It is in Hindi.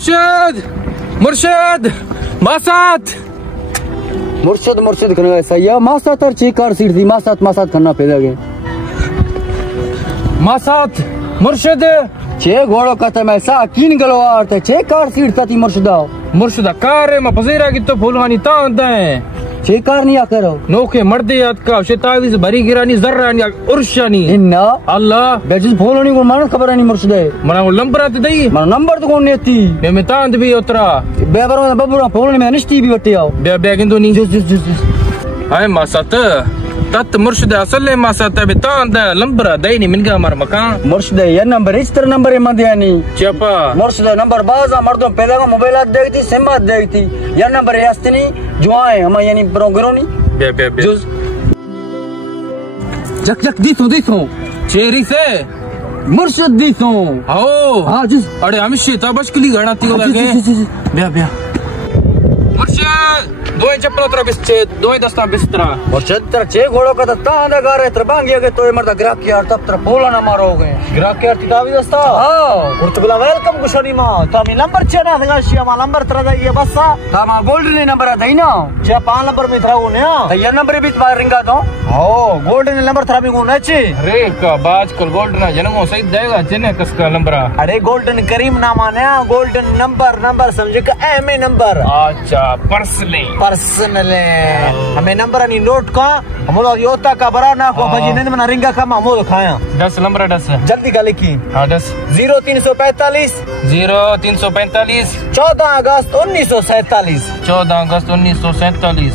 मुर्शिद मुर्शिद मासात मुर्शिद करना सही है। मासात और चेक कार सीट थी मासात करना पैदा गए मासात मुर्शिद छे घोड़ो कथा में सा कीन गलो आते छे कार सीट थी मुर्शिदा कार में पसेरा की तो फूलवानी तांत है छे कार नहीं करो नोखे मर्दे याद का शतावीस भरी गिरानी जर्रानी उर्शानी इन्ना अल्लाह बेजिस फूलनी को मानो खबर नहीं मुर्शिद मना वो नंबर आते दई मना नंबर तो कौन नेती मैं तांत भी उतरा बेबर में बबुरा फूलनी में निश्ती भी बट्टे आओ बे किंतु नहीं हाय मासात तत मुर्शिद असल मासात बे तांत नंबर दई नहीं मिनगा हमारा मकान मुर्शिद ये नंबर इस तरह नंबर है मदियानी चपा मुर्शिद नंबर बाजा मर्दों पैदा का मोबाइल देखती सिम देखती ये नंबर है अस्तनी जो आए हम यानी प्रोग्राम नहीं बे जुज जक दिसो चेरी से मुर्शिद दिसो आओ हाँ जुज अरे हमेशा तबशकली गणाती हो लगे बे मुर्शिद दो चप्पल उतरा बिस्ते दो दस्ता बिस्तरा मुर्शिद तेरा छे घोड़ों का दस्ता आंधा गा रहे तेरा बांगिया के तो ये मर्दा ग्राहक यार तब तेरा पोला ना मारो गए ग्राहक यार तिदावी दस्ता हाँ उर्तबला वेलकम कुशनी मा तमी नंबर चेना था शिया मा नंबर तेरा दा ये बस तामा गोल्डन नंबर आता ही ना जे 5 नंबर में था वो ने ये नंबर भी बाहर रिंगा तो ओ गोल्डन नंबर तेरा में गुना चे रे का बाज कल गोल्डन जनमो सही देगा जने कसका नंबर अरे गोल्डन करीम ना माने गोल्डन नंबर समझे का एम ए नंबर अच्छा पर्सनल हमें नंबर नहीं नोट का हम लोग योता का बरा ना को भजी नहीं मना रिंगा का हम लोग खाया 10 नंबर 10 जल्दी का लिखी हां 10 0345 14 अगस्त 1947 14 अगस्त 1947